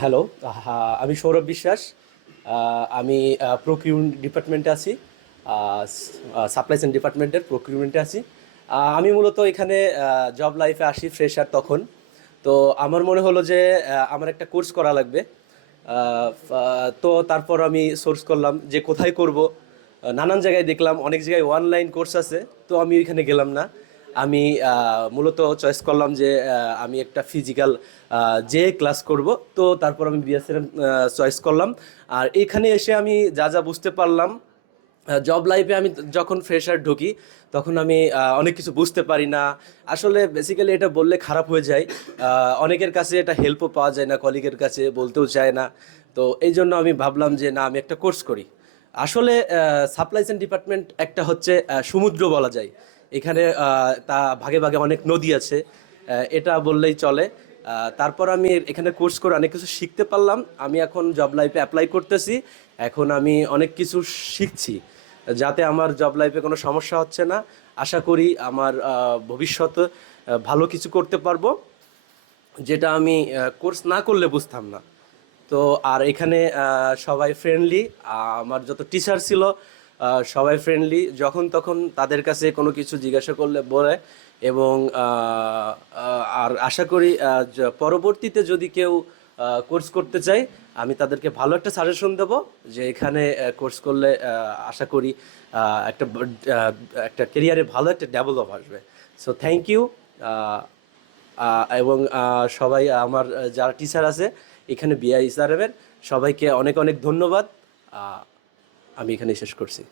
Hello, আমি সৌরভ বিশ্বাস। আমি প্রকিউরমেন্ট ডিপার্টমেন্টে আছি, সাপ্লাইস অ্যান্ড ডিপার্টমেন্টের প্রকিউরমেন্টে আছি। আমি মূলত এখানে জব লাইফে আসি ফ্রেশার তখন। তো আমার মনে হলো যে আমার একটা কোর্স করা লাগবে। তো তারপর আমি সোর্স করলাম যে কোথায় করব। নানান জায়গায় দেখলাম, অনেক জায়গায় অনলাইন কোর্স আছে, তো আমি ওইখানে গেলাম না। আমি মূলত চয়েস করলাম যে আমি একটা ফিজিক্যাল যে ক্লাস করব। তো তারপর আমি বিএসএম চয়েস করলাম। আর এখানে এসে আমি যা যা বুঝতে পারলাম, জব লাইফে আমি যখন ফ্রেশার ঢুকি তখন আমি অনেক কিছু বুঝতে পারি না। আসলে বেসিক্যালি এটা বললে খারাপ হয়ে যায়। অনেকের কাছে এটা হেল্পও পাওয়া যায় না, কলিগের কাছে বলতেও চায় না। তো এই জন্য আমি ভাবলাম যে না, আমি একটা কোর্স করি। আসলে সাপ্লাই চেইন ডিপার্টমেন্ট একটা হচ্ছে সমুদ্র বলা যায়। এখানে তা ভাগে ভাগে অনেক নদী আছে, এটা বললেই চলে। তারপর আমি এখানে কোর্স করে অনেক কিছু শিখতে পারলাম। আমি এখন জব লাইফে অ্যাপ্লাই করতেছি। এখন আমি অনেক কিছু শিখছি, যাতে আমার জব লাইফে কোনো সমস্যা হচ্ছে না। আশা করি আমার ভবিষ্যতে ভালো কিছু করতে পারবো, যেটা আমি কোর্স না করলে বুঝতাম না। তো আর এখানে সবাই ফ্রেন্ডলি। আমার যত টিচার ছিল সবাই ফ্রেন্ডলি, যখন তখন তাদের কাছে কোনো কিছু জিজ্ঞাসা করলে বলে। এবং আর আশা করি পরবর্তীতে যদি কেউ কোর্স করতে চায়, আমি তাদেরকে ভালো একটা সাজেশন দেবো যে এখানে কোর্স করলে আশা করি একটা একটা কেরিয়ারে ভালো একটা ডেভেলপ আসবে। So thank you. এবং সবাই আমার যারা টিচার আছে এখানে বিআই স্যারের, সবাইকে অনেক অনেক ধন্যবাদ। আমি এখানে শেষ করছি।